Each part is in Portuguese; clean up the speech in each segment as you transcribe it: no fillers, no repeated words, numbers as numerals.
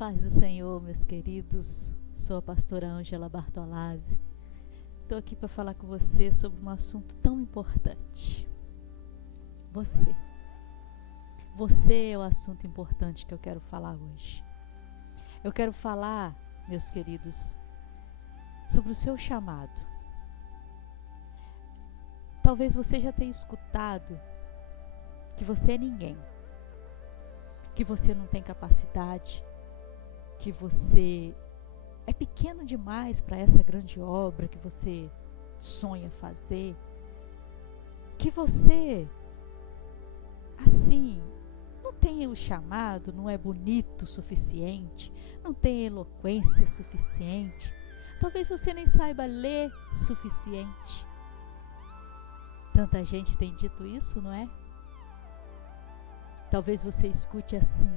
Paz do Senhor, meus queridos. Sou a pastora Ângela Bartolazzi. Estou aqui para falar com você sobre um assunto tão importante. Você. Você é o assunto importante que eu quero falar hoje. Eu quero falar, meus queridos, sobre o seu chamado. Talvez você já tenha escutado que você é ninguém, que você não tem capacidade, que você é pequeno demais para essa grande obra que você sonha fazer, que você, assim, não tem o chamado, não é bonito o suficiente, não tem eloquência suficiente, talvez você nem saiba ler suficiente. Tanta gente tem dito isso, não é? Talvez você escute assim: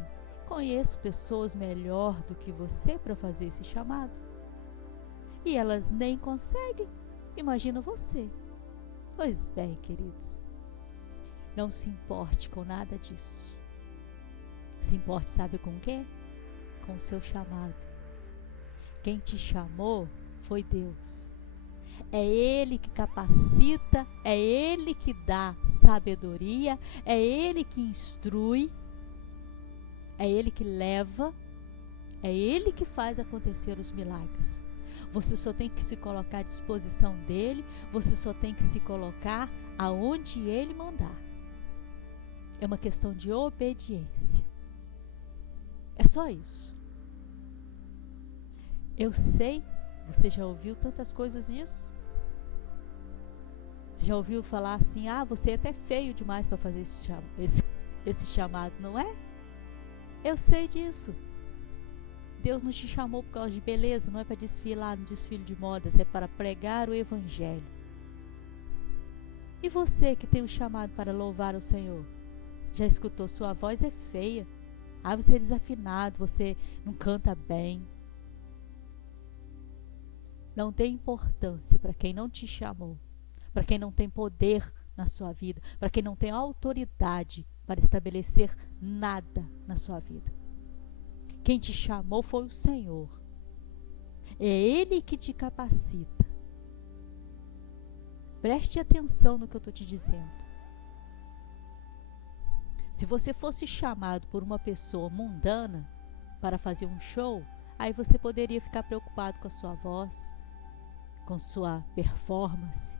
conheço pessoas melhor do que você para fazer esse chamado. E elas nem conseguem. Imagina você. Pois bem, queridos, não se importe com nada disso. Se importe, sabe com o quê? Com o seu chamado. Quem te chamou foi Deus. É Ele que capacita, é Ele que dá sabedoria, é Ele que instrui, é Ele que leva, é Ele que faz acontecer os milagres. Você só tem que se colocar à disposição dEle, você só tem que se colocar aonde Ele mandar. É uma questão de obediência. É só isso. Eu sei, você já ouviu tantas coisas disso? Já ouviu falar assim: ah, você é até feio demais para fazer esse chamado, não é? Eu sei disso. Deus não te chamou por causa de beleza, não é para desfilar no desfile de modas, é para pregar o Evangelho. E você que tem um chamado para louvar o Senhor, já escutou? Sua voz é feia, ah, você é desafinado, você não canta bem. Não dê importância para quem não te chamou, para quem não tem poder na sua vida, para quem não tem autoridade para estabelecer nada na sua vida. Quem te chamou foi o Senhor. É Ele que te capacita. Preste atenção no que eu estou te dizendo. Se você fosse chamado por uma pessoa mundana para fazer um show, aí você poderia ficar preocupado com a sua voz, com sua performance.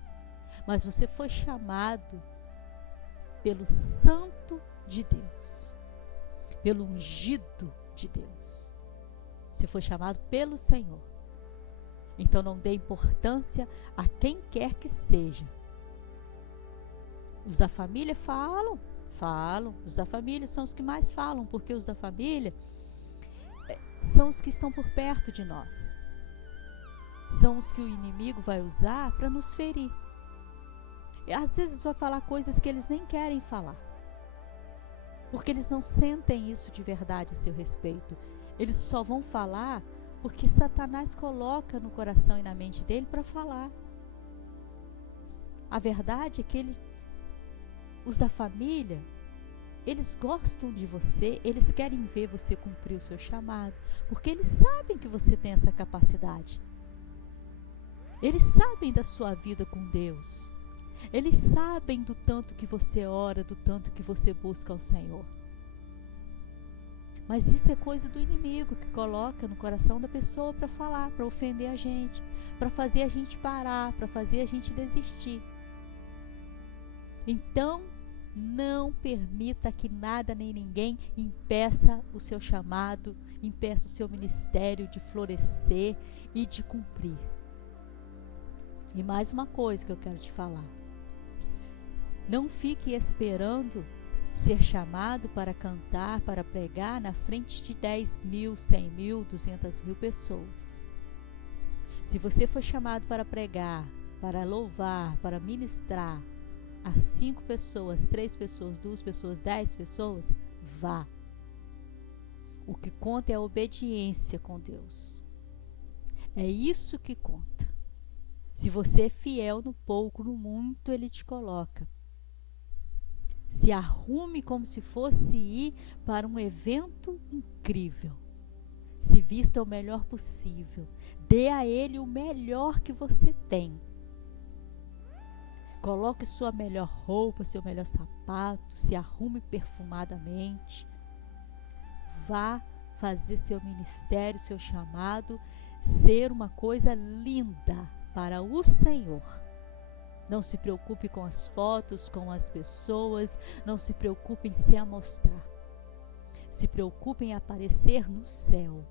Mas você foi chamado pelo Santo de Deus, pelo ungido de Deus. Você foi chamado pelo Senhor. Então não dê importância a quem quer que seja. Os da família falam. Os da família são os que mais falam, porque os da família são os que estão por perto de nós. São os que o inimigo vai usar para nos ferir. E às vezes vai falar coisas que eles nem querem falar, porque eles não sentem isso de verdade a seu respeito. Eles só vão falar porque Satanás coloca no coração e na mente dele para falar. A verdade é que os da família, eles gostam de você, eles querem ver você cumprir o seu chamado, porque eles sabem que você tem essa capacidade. Eles sabem da sua vida com Deus. Eles sabem do tanto que você ora, do tanto que você busca ao Senhor. Mas isso é coisa do inimigo que coloca no coração da pessoa para falar, para ofender a gente, para fazer a gente parar, para fazer a gente desistir. Então, não permita que nada nem ninguém impeça o seu chamado, impeça o seu ministério de florescer e de cumprir. E mais uma coisa que eu quero te falar. Não fique esperando ser chamado para cantar, para pregar na frente de 10 mil, 100 mil, 200 mil pessoas. Se você for chamado para pregar, para louvar, para ministrar a 5 pessoas, 3 pessoas, 2 pessoas, 10 pessoas, vá. O que conta é a obediência com Deus. É isso que conta. Se você é fiel no pouco, no muito Ele te coloca. Se arrume como se fosse ir para um evento incrível. Se vista o melhor possível. Dê a ele o melhor que você tem. Coloque sua melhor roupa, seu melhor sapato, se arrume perfumadamente. Vá fazer seu ministério, seu chamado, ser uma coisa linda para o Senhor. Não se preocupe com as fotos, com as pessoas, não se preocupe em se amostrar. Se preocupe em aparecer no céu,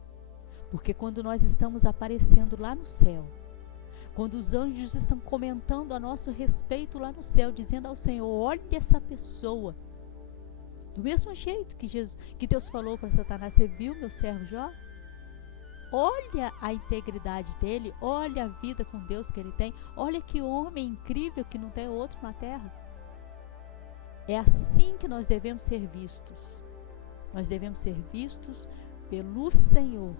porque quando nós estamos aparecendo lá no céu, quando os anjos estão comentando a nosso respeito lá no céu, dizendo ao Senhor, olha essa pessoa, do mesmo jeito que Deus falou para Satanás, você viu meu servo Jó? Olha a integridade dele, olha a vida com Deus que ele tem, olha que homem incrível que não tem outro na terra. É assim que nós devemos ser vistos. Nós devemos ser vistos pelo Senhor,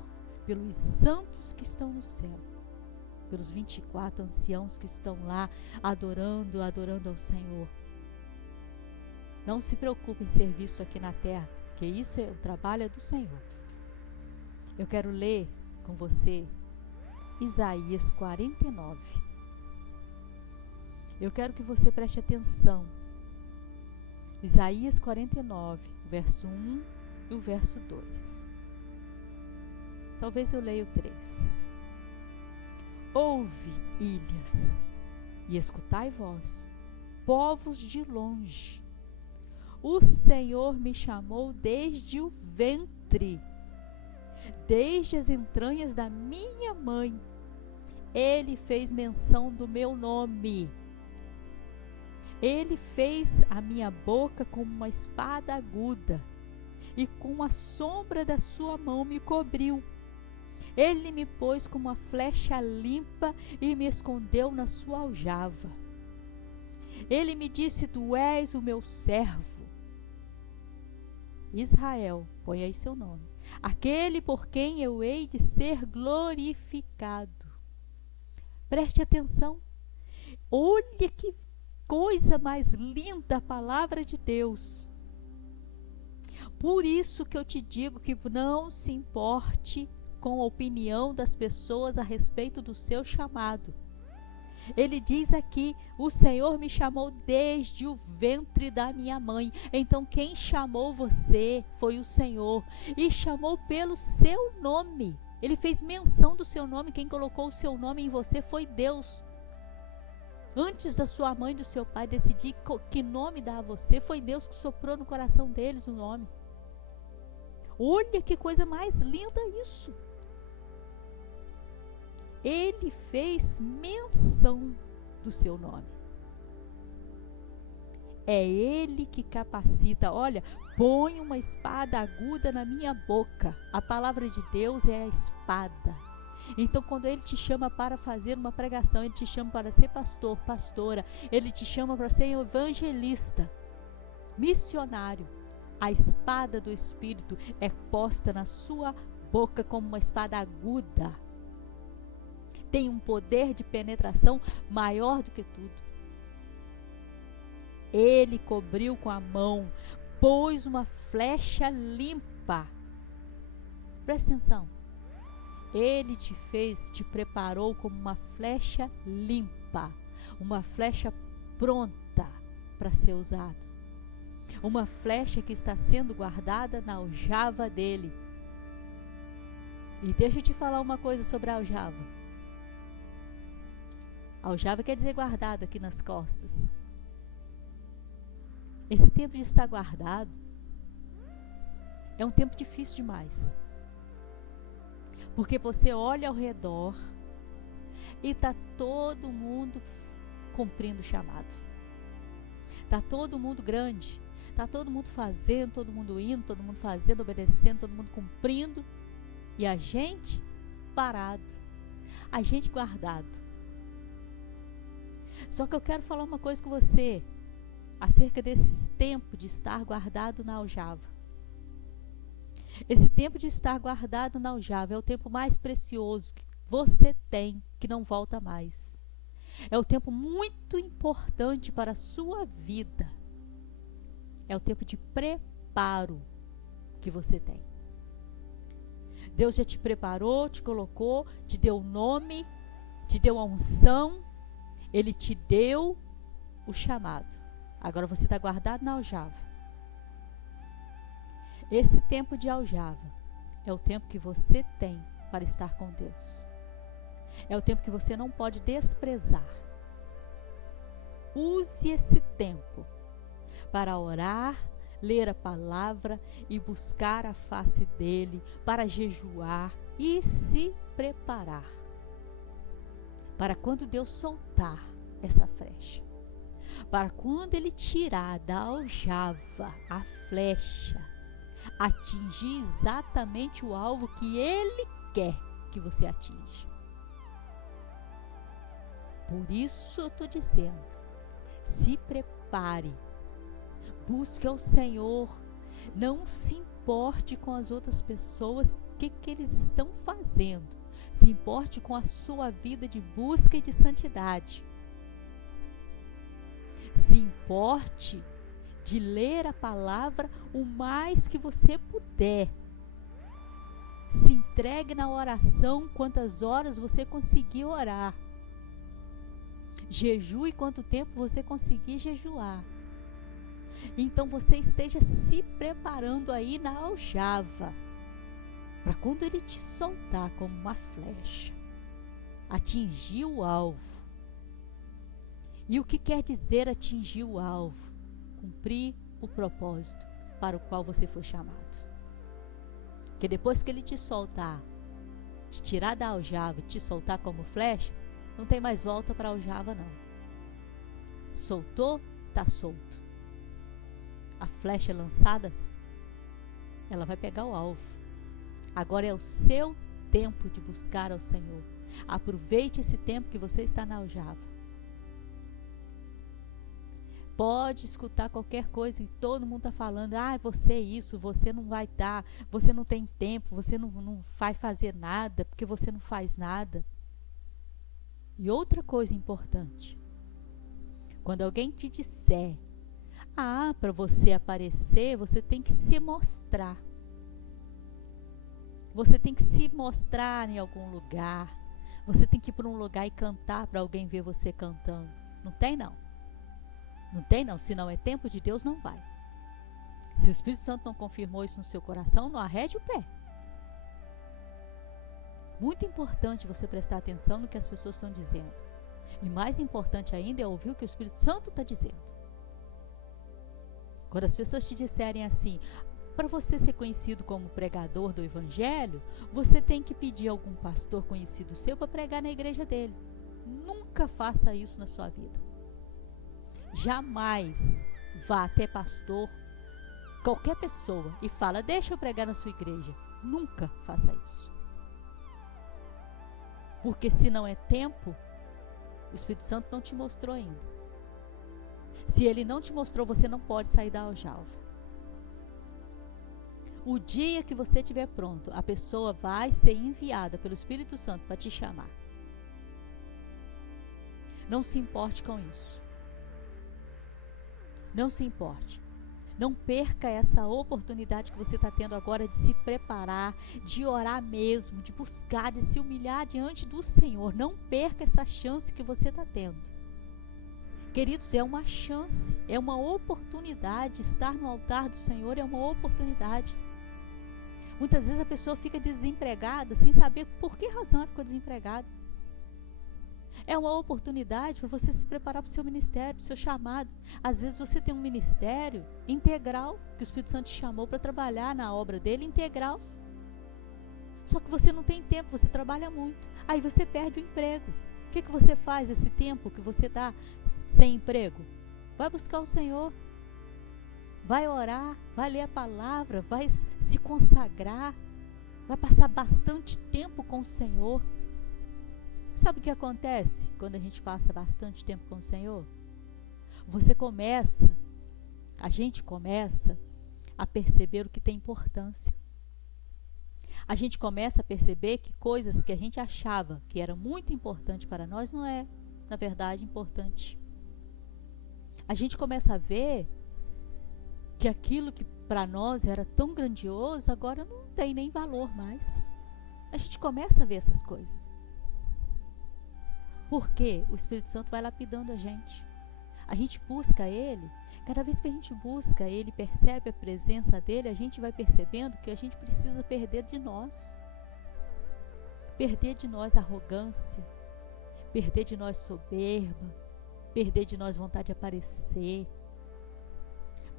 pelos santos que estão no céu, pelos 24 anciãos que estão lá adorando ao Senhor. Não se preocupe em ser visto aqui na terra, que isso é o trabalho do Senhor. Eu quero ler com você Isaías 49. Eu quero que você preste atenção. Isaías 49, verso 1 e o verso 2. Talvez eu leia o 3. Ouve, ilhas, e escutai vós, povos de longe. O Senhor me chamou desde o ventre, desde as entranhas da minha mãe. Ele fez menção do meu nome. Ele fez a minha boca como uma espada aguda, e com a sombra da sua mão me cobriu. Ele me pôs como uma flecha limpa e me escondeu na sua aljava. Ele me disse, tu és o meu servo, Israel, põe aí seu nome, aquele por quem eu hei de ser glorificado. Preste atenção. Olha que coisa mais linda a palavra de Deus. Por isso que eu te digo que não se importe com a opinião das pessoas a respeito do seu chamado. Ele diz aqui, o Senhor me chamou desde o ventre da minha mãe. Então quem chamou você foi o Senhor, e chamou pelo seu nome. Ele fez menção do seu nome. Quem colocou o seu nome em você foi Deus. Antes da sua mãe e do seu pai decidir que nome dar a você, foi Deus que soprou no coração deles o nome. Olha que coisa mais linda isso. Ele fez menção do seu nome. É Ele que capacita. Olha, põe uma espada aguda na minha boca. A palavra de Deus é a espada. Então quando Ele te chama para fazer uma pregação, Ele te chama para ser pastor, pastora, Ele te chama para ser evangelista, missionário, a espada do Espírito é posta na sua boca como uma espada aguda. Tem um poder de penetração maior do que tudo. Ele cobriu com a mão, pôs uma flecha limpa. Presta atenção. Ele te preparou como uma flecha limpa, uma flecha pronta para ser usada. Uma flecha que está sendo guardada na aljava dele. E deixa eu te falar uma coisa sobre a aljava. Aljava quer dizer guardado aqui nas costas. Esse tempo de estar guardado é um tempo difícil demais. Porque você olha ao redor e está todo mundo cumprindo o chamado. Está todo mundo grande. Está todo mundo fazendo, todo mundo indo, todo mundo fazendo, obedecendo, todo mundo cumprindo. E a gente parado. A gente guardado. Só que eu quero falar uma coisa com você acerca desse tempo de estar guardado na aljava. Esse tempo de estar guardado na aljava é o tempo mais precioso que você tem, que não volta mais. É o tempo muito importante para a sua vida. É o tempo de preparo que você tem. Deus já te preparou, te colocou, te deu o nome, te deu a unção, Ele te deu o chamado. Agora você está guardado na aljava. Esse tempo de aljava é o tempo que você tem para estar com Deus. É o tempo que você não pode desprezar. Use esse tempo para orar, ler a palavra e buscar a face dele, para jejuar e se preparar para quando Deus soltar essa flecha, para quando ele tirar da aljava a flecha, atingir exatamente o alvo que ele quer que você atinja. Por isso eu estou dizendo, se prepare, busque ao Senhor, não se importe com as outras pessoas, o que eles estão fazendo, se importe com a sua vida de busca e de santidade. Se importe de ler a palavra o mais que você puder. Se entregue na oração quantas horas você conseguir orar. Jejue quanto tempo você conseguir jejuar. Então você esteja se preparando aí na aljava, para quando ele te soltar como uma flecha, atingir o alvo. E o que quer dizer atingir o alvo? Cumprir o propósito para o qual você foi chamado. Porque depois que ele te soltar, te tirar da aljava e te soltar como flecha, não tem mais volta para a aljava não. Soltou, está solto. A flecha lançada, ela vai pegar o alvo. Agora é o seu tempo de buscar ao Senhor. Aproveite esse tempo que você está na aljava. Pode escutar qualquer coisa e todo mundo está falando, você isso, você não vai dar, você não tem tempo, você não vai fazer nada, porque você não faz nada. E outra coisa importante, quando alguém te disser, para você aparecer, você tem que se mostrar. Você tem que se mostrar em algum lugar. Você tem que ir para um lugar e cantar para alguém ver você cantando. Não tem não. Não tem não. Se não é tempo de Deus, não vai. Se o Espírito Santo não confirmou isso no seu coração, não arrede o pé. Muito importante você prestar atenção no que as pessoas estão dizendo. E mais importante ainda é ouvir o que o Espírito Santo está dizendo. Quando as pessoas te disserem assim, para você ser conhecido como pregador do Evangelho, você tem que pedir a algum pastor conhecido seu para pregar na igreja dele. Nunca faça isso na sua vida. Jamais vá até pastor, qualquer pessoa, e fala, deixa eu pregar na sua igreja. Nunca faça isso. Porque se não é tempo, o Espírito Santo não te mostrou ainda. Se ele não te mostrou, você não pode sair da aljava. O dia que você estiver pronto, a pessoa vai ser enviada pelo Espírito Santo para te chamar. Não se importe com isso. Não se importe. Não perca essa oportunidade que você está tendo agora de se preparar, de orar mesmo, de buscar, de se humilhar diante do Senhor. Não perca essa chance que você está tendo. Queridos, é uma chance, é uma oportunidade. Estar no altar do Senhor é uma oportunidade. Muitas vezes a pessoa fica desempregada sem saber por que razão ela ficou desempregada. É uma oportunidade para você se preparar para o seu ministério, para o seu chamado. Às vezes você tem um ministério integral, que o Espírito Santo te chamou para trabalhar na obra dele integral. Só que você não tem tempo, você trabalha muito. Aí você perde o emprego. O que você faz esse tempo que você está sem emprego? Vai buscar o Senhor. Vai orar, vai ler a palavra, vai se consagrar, vai passar bastante tempo com o Senhor. Sabe o que acontece quando a gente passa bastante tempo com o Senhor? A gente começa a perceber o que tem importância. A gente começa a perceber que coisas que a gente achava que era muito importante para nós não é, na verdade, importante. A gente começa a ver que aquilo que para nós era tão grandioso, agora não tem nem valor mais. A gente começa a ver essas coisas. Porque o Espírito Santo vai lapidando a gente. A gente busca Ele. Cada vez que a gente busca Ele, percebe a presença dEle, a gente vai percebendo que a gente precisa perder de nós. Perder de nós a arrogância. Perder de nós soberba. Perder de nós vontade de aparecer.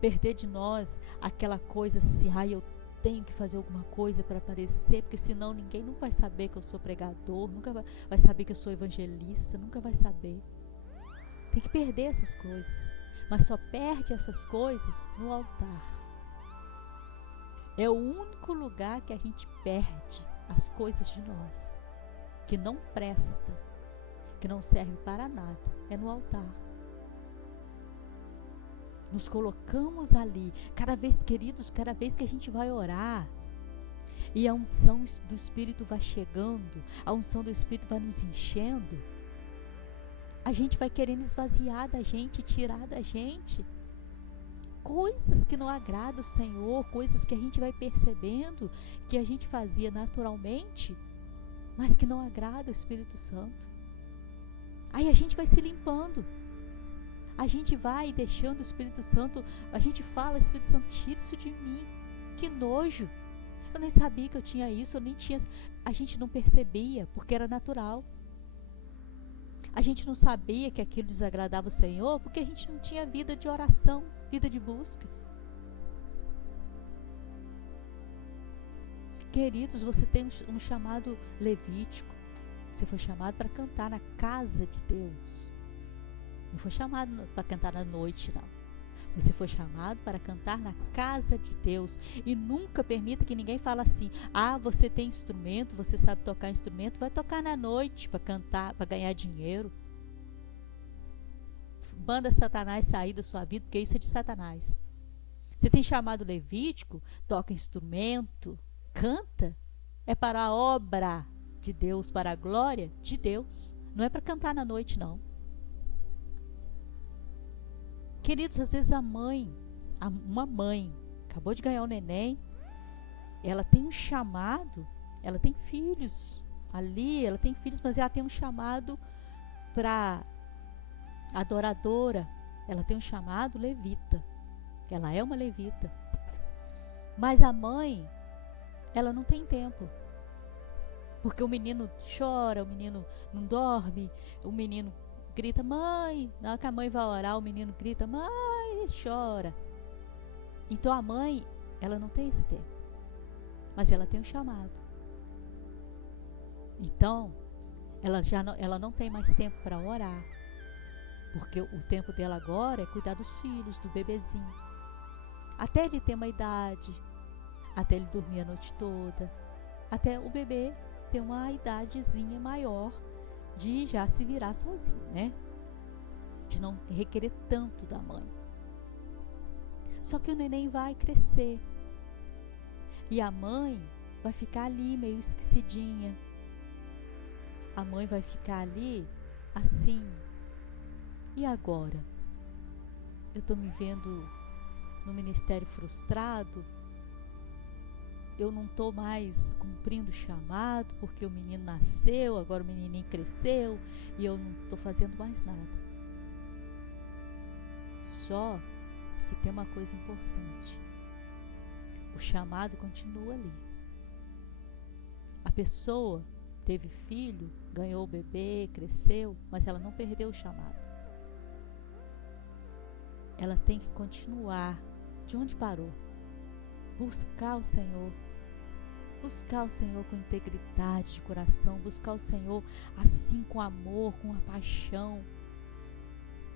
Perder de nós aquela coisa assim, eu tenho que fazer alguma coisa para aparecer, porque senão ninguém nunca vai saber que eu sou pregador, nunca vai saber que eu sou evangelista, nunca vai saber. Tem que perder essas coisas, mas só perde essas coisas no altar. É o único lugar que a gente perde as coisas de nós, que não presta, que não serve para nada, é no altar. Nos colocamos ali, cada vez, queridos, cada vez que a gente vai orar, e a unção do Espírito vai chegando, a unção do Espírito vai nos enchendo, a gente vai querendo esvaziar da gente, tirar da gente coisas que não agradam o Senhor, coisas que a gente vai percebendo que a gente fazia naturalmente, mas que não agrada o Espírito Santo. Aí a gente vai se limpando. A gente vai deixando o Espírito Santo, a gente fala, Espírito Santo, tira isso de mim, que nojo, eu nem sabia que eu tinha isso, a gente não percebia, porque era natural. A gente não sabia que aquilo desagradava o Senhor, porque a gente não tinha vida de oração, vida de busca. Queridos, você tem um chamado levítico, você foi chamado para cantar na casa de Deus. Não foi chamado para cantar na noite, não. Você foi chamado para cantar na casa de Deus. E nunca permita que ninguém fale assim, você tem instrumento, você sabe tocar instrumento, vai tocar na noite para cantar, para ganhar dinheiro. Manda Satanás sair da sua vida, porque isso é de Satanás. Você tem chamado levítico, toca instrumento, canta, é para a obra de Deus, para a glória de Deus. Não é para cantar na noite, não. Queridos, às vezes uma mãe, acabou de ganhar um neném, ela tem um chamado, ela tem filhos ali, mas ela tem um chamado para adoradora, ela tem um chamado levita, ela é uma levita, mas a mãe, ela não tem tempo, porque o menino chora, o menino não dorme, o menino grita, mãe, na hora que a mãe vai orar, o menino grita, mãe, chora. Então a mãe, ela não tem esse tempo, mas ela tem um chamado. Então, ela não tem mais tempo para orar, porque o tempo dela agora é cuidar dos filhos, do bebezinho, até ele ter uma idade, até ele dormir a noite toda, até o bebê ter uma idadezinha maior, de já se virar sozinho, né? De não requerer tanto da mãe. Só que o neném vai crescer. E a mãe vai ficar ali meio esquecidinha. A mãe vai ficar ali assim. E agora? Eu estou me vendo no ministério frustrado. Eu não estou mais cumprindo o chamado, porque o menino nasceu, agora o menininho cresceu, e eu não estou fazendo mais nada. Só que tem uma coisa importante. O chamado continua ali. A pessoa teve filho, ganhou o bebê, cresceu, mas ela não perdeu o chamado. Ela tem que continuar de onde parou. Buscar o Senhor com integridade de coração, buscar o Senhor assim com amor, com a paixão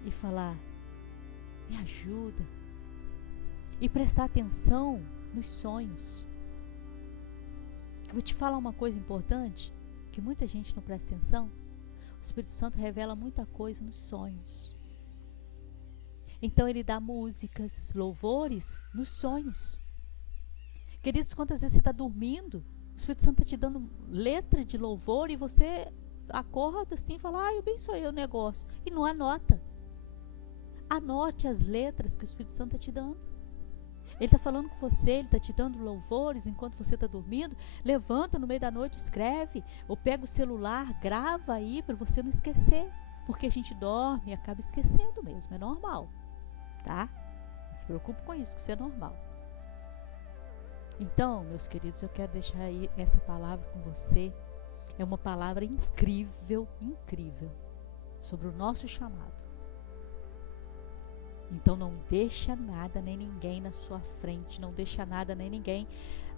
e falar, me ajuda, e prestar atenção nos sonhos. Eu vou te falar uma coisa importante, que muita gente não presta atenção. O Espírito Santo revela muita coisa nos sonhos. Então ele dá músicas, louvores nos sonhos. Queridos, quantas vezes você está dormindo, o Espírito Santo está te dando letra de louvor e você acorda assim e fala, eu abençoei o negócio, e não anota. Anote as letras que o Espírito Santo está te dando. Ele está falando com você, Ele está te dando louvores enquanto você está dormindo. Levanta no meio da noite, escreve, ou pega o celular, grava aí para você não esquecer, porque a gente dorme e acaba esquecendo mesmo, é normal, tá? Não se preocupe com isso, que isso é normal. Então, meus queridos, eu quero deixar aí essa palavra com você. É uma palavra incrível, incrível, sobre o nosso chamado. Então não deixa nada nem ninguém na sua frente, não deixa nada nem ninguém,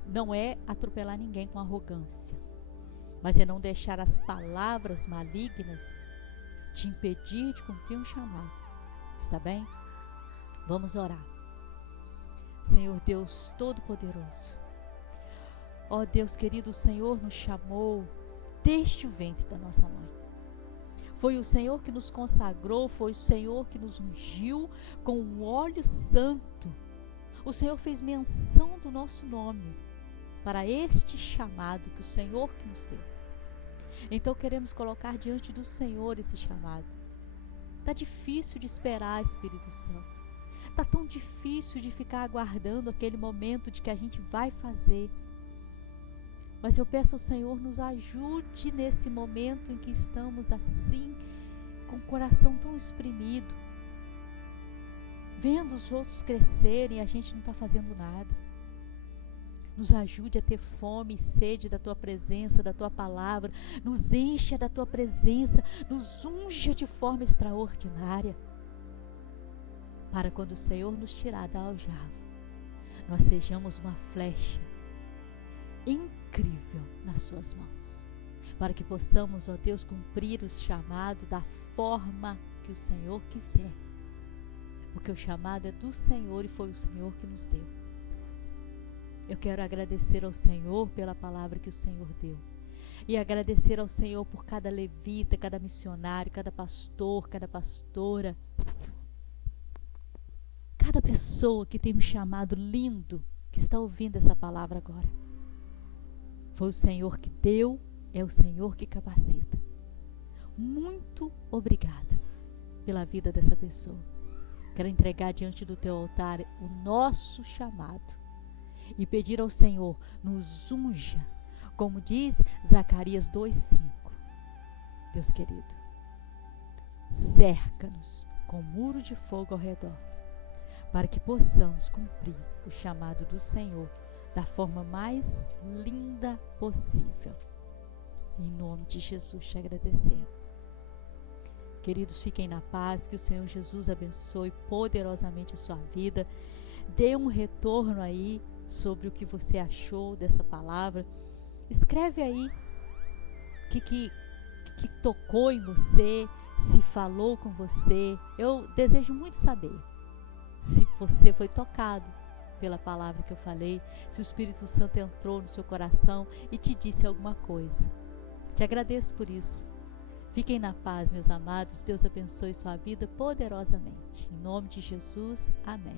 não é atropelar ninguém com arrogância, mas é não deixar as palavras malignas te impedir de cumprir um chamado, está bem? Vamos orar. Senhor Deus Todo-Poderoso, ó Deus querido, o Senhor nos chamou desde o ventre da nossa mãe. Foi o Senhor que nos consagrou, foi o Senhor que nos ungiu com um óleo santo. O Senhor fez menção do nosso nome para este chamado que o Senhor que nos deu. Então queremos colocar diante do Senhor esse chamado. Está difícil de esperar, Espírito Santo. Está tão difícil de ficar aguardando aquele momento de que a gente vai fazer. Mas eu peço ao Senhor, nos ajude nesse momento em que estamos assim, com o coração tão exprimido, vendo os outros crescerem e a gente não está fazendo nada. Nos ajude a ter fome e sede da Tua presença, da Tua palavra. Nos encha da Tua presença, nos unja de forma extraordinária, para quando o Senhor nos tirar da aljava, nós sejamos uma flecha incrível nas suas mãos, para que possamos, ó Deus, cumprir o chamado da forma que o Senhor quiser, porque o chamado é do Senhor e foi o Senhor que nos deu. Eu quero agradecer ao Senhor pela palavra que o Senhor deu, e agradecer ao Senhor por cada levita, cada missionário, cada pastor, cada pastora, cada pessoa que tem um chamado lindo, que está ouvindo essa palavra agora. Foi o Senhor que deu, é o Senhor que capacita. Muito obrigada pela vida dessa pessoa. Quero entregar diante do Teu altar o nosso chamado e pedir ao Senhor, nos unja, como diz Zacarias 2:5. Deus querido, cerca-nos com um muro de fogo ao redor, para que possamos cumprir o chamado do Senhor da forma mais linda possível. Em nome de Jesus te agradecer. Queridos, fiquem na paz, que o Senhor Jesus abençoe poderosamente a sua vida. Dê um retorno aí sobre o que você achou dessa palavra. Escreve aí o que tocou em você, se falou com você. Eu desejo muito saber se você foi tocado pela palavra que eu falei, se o Espírito Santo entrou no seu coração e te disse alguma coisa. Te agradeço por isso. Fiquem na paz, meus amados. Deus abençoe sua vida poderosamente. Em nome de Jesus, amém.